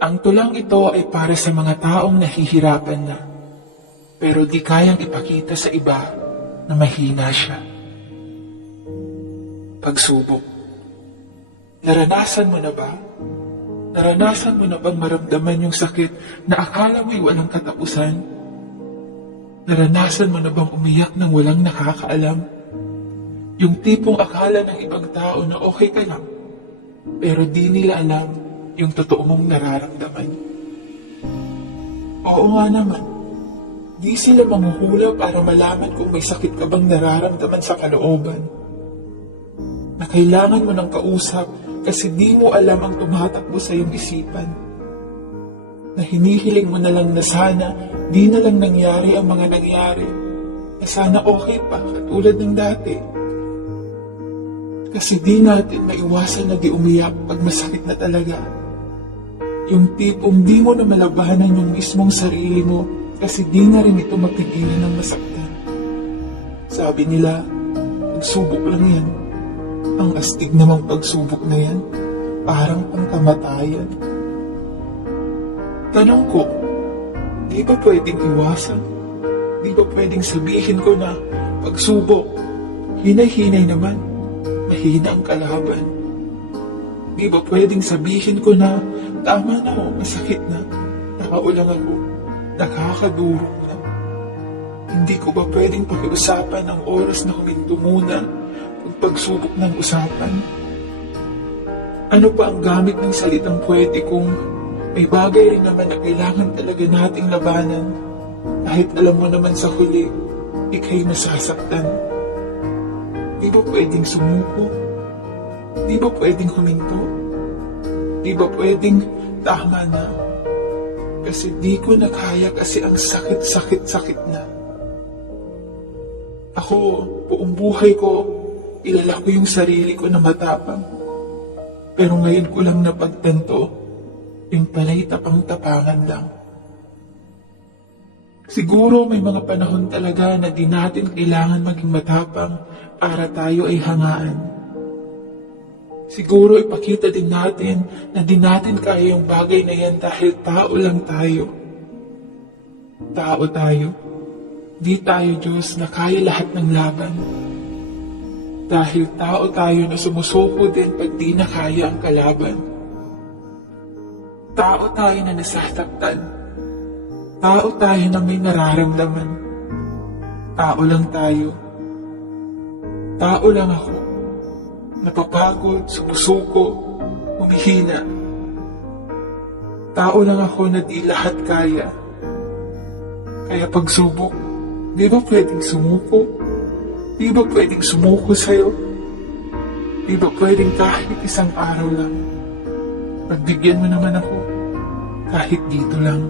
Ang tulang ito ay para sa mga taong nahihirapan na, pero di kayang ipakita sa iba na mahina siya. Pagsubok. Naranasan mo na ba? Naranasan mo na bang maramdaman yung sakit na akala mo'y walang katapusan? Naranasan mo na bang umiyak ng walang nakakaalam? Yung tipong akala ng ibang tao na okay ka lang, pero di nila alam yung totoo mong nararamdaman. Oo nga naman, di sila manghuhula para malaman kung may sakit ka bang nararamdaman sa kalooban. Na kailangan mo ng kausap kasi di mo alam ang tumatakbo sa iyong isipan. Na hinihiling mo na lang na sana di na lang nangyari ang mga nangyari. Na sana okay pa katulad ng dati. Kasi di natin maiwasan na di umiyak pag masakit na talaga. Yung tipong di mo na malabanan yung mismong sarili mo kasi di na rin ito mapigilan ng masaktan. Sabi nila, pagsubok lang yan. Ang astig namang pagsubok na yan, parang pangkamatayan. Tanong ko, di ba pwedeng iwasan? Di ba pwedeng sabihin ko na pagsubok, hinay-hinay naman, mahina ang kalaban? Di ba pwedeng sabihin ko na tama na ho, masakit na, nakaulang ako, nakakadurog na? Hindi ko ba pwedeng pakiusapan ang oras na huminto muna pag pagsubok ng usapan? Ano pa ang gamit ng salitang pwede kung may bagay rin naman na kailangan talaga nating labanan kahit alam mo naman sa huli, ika'y masasaktan? Di ba pwedeng sumuko? Di ba pwedeng huminto? Di ba pwedeng tama na? Kasi di ko na kaya kasi ang sakit na. Ako, buong buhay ko, ilala ko yung sarili ko na matapang. Pero ngayon ko lang napagtanto, yung pala'y tapang-tapangan lang. Siguro may mga panahon talaga na di natin kailangan maging matapang para tayo ay hangaan. Siguro ipakita din natin na di natin kaya yung bagay na yan dahil tao lang tayo. Tao tayo. Di tayo Diyos na kaya lahat ng laban. Dahil tao tayo na sumusuko din pag di na kaya ang kalaban. Tao tayo na nasasaktan. Tao tayo na may nararamdaman. Tao lang tayo. Tao lang ako. Napapagod, sumusuko, humihina. Tao lang ako na di lahat kaya. Kaya pagsubok, di ba pwedeng sumuko? Di ba pwedeng sumuko sa'yo? Di ba pwedeng kahit isang araw lang? Pagbigyan mo naman ako, kahit dito lang.